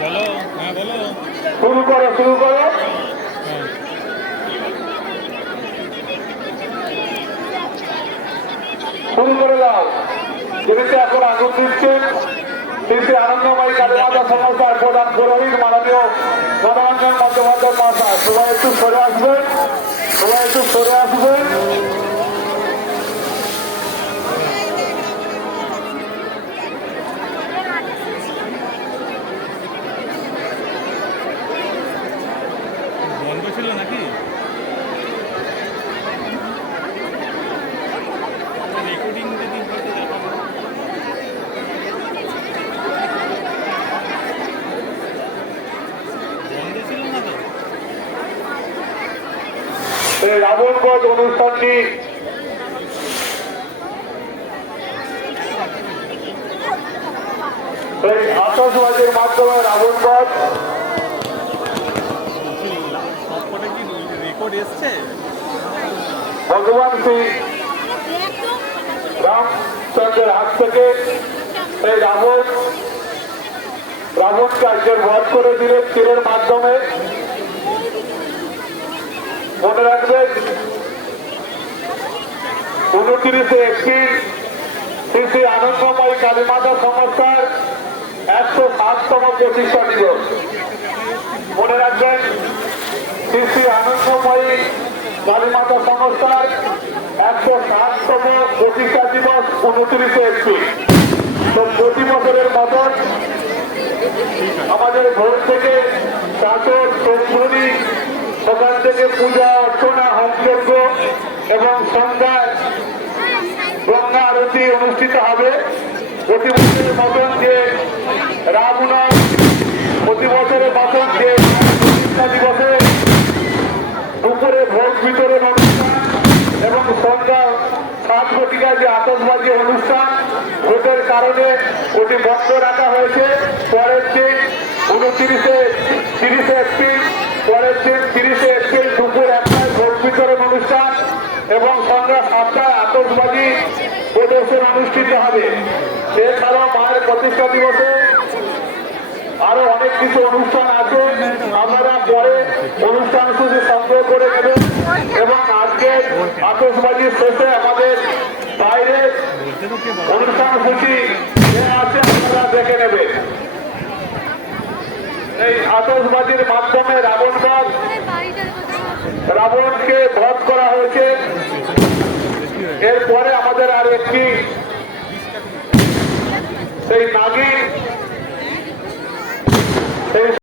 বলো, হ্যাঁ বলো। শুরু করো, শুরু করো। শুরু করে দাও। যেহেতু এখন আগুন দিচ্ছেন কিন্তু আনন্দময়ী কালীমাতা সংস্থার প্রধান পুরোহিত মাননীয় মনোরঞ্জন বন্দ্যোপাধ্যায় মহাশয়, সবাই একটু সরে আসবেন, সবাই একটু সরে আসবেন। বন্ধ ছিল নাকি? রেকর্ডিং যদি হয়তো দেখাবো। বন্ধ ছিল না তো? এই রাবণবধ অনুষ্ঠানটি এই আতশবাজির মাধ্যমে রাবণবধ সবকটা কি রেকর্ড এসছে? ভগবান শ্রী রামচন্দ্রের হাত থেকে এই রাবণকে আজকের বধ করে দিলেন তীরের মাধ্যমে। মনে রাখবেন 29 এপ্রিল শ্রী শ্রী আনন্দময়ী কালীমাতা সংস্থার 107তম প্রতিষ্ঠা দিবস। মনে রাখবেন শ্রী শ্রী আনন্দময়ী কালীমাতা সংস্থার 107তম প্রতিষ্ঠা দিবস 29 এপ্রিল। তো প্রতি বছরের মতন আমাদের ভোর থেকে চাদর চৌধুরী, ওখান থেকে পূজা অর্চনা হোমযজ্ঞ এবং সন্ধ্যায় গঙ্গা আরতি অনুষ্ঠিত হবে। প্রতি বছরের মতন যে রামনবমী, প্রতি বছরের মতন যে প্রতিষ্ঠা দিবসে দুপুরে ভোগ বিতরণ অনুষ্ঠান এবং সন্ধ্যা 7 ঘটিকায় যে আতশবাজি অনুষ্ঠান ভোটের কারণে ওটি বন্ধ রাখা হয়েছে। পরের দিন 30 এপ্রিল, পরের দিন 30 এপ্রিল দুপুর 1টায় ভোগ বিতরণ অনুষ্ঠান এবং সন্ধ্যা 7টায় আতশবাজি প্রদর্শন অনুষ্ঠিত হবে। এছাড়াও মায়ের প্রতিষ্ঠা দিবসে আরো অনেক কিছু অনুষ্ঠান আছে, আপনারা পরে অনুষ্ঠান সূচি সংগ্রহ করে নেবেন এবং আজকে আতশবাজির শেষে আমাদের বাইরে অনুষ্ঠান সূচি আছে, আপনারা দেখে নেবেন। এই আতশবাজির মাধ্যমে রাবণকে বধ করা হয়েছে। এরপরে আমাদের আর একটি সেই নাগিন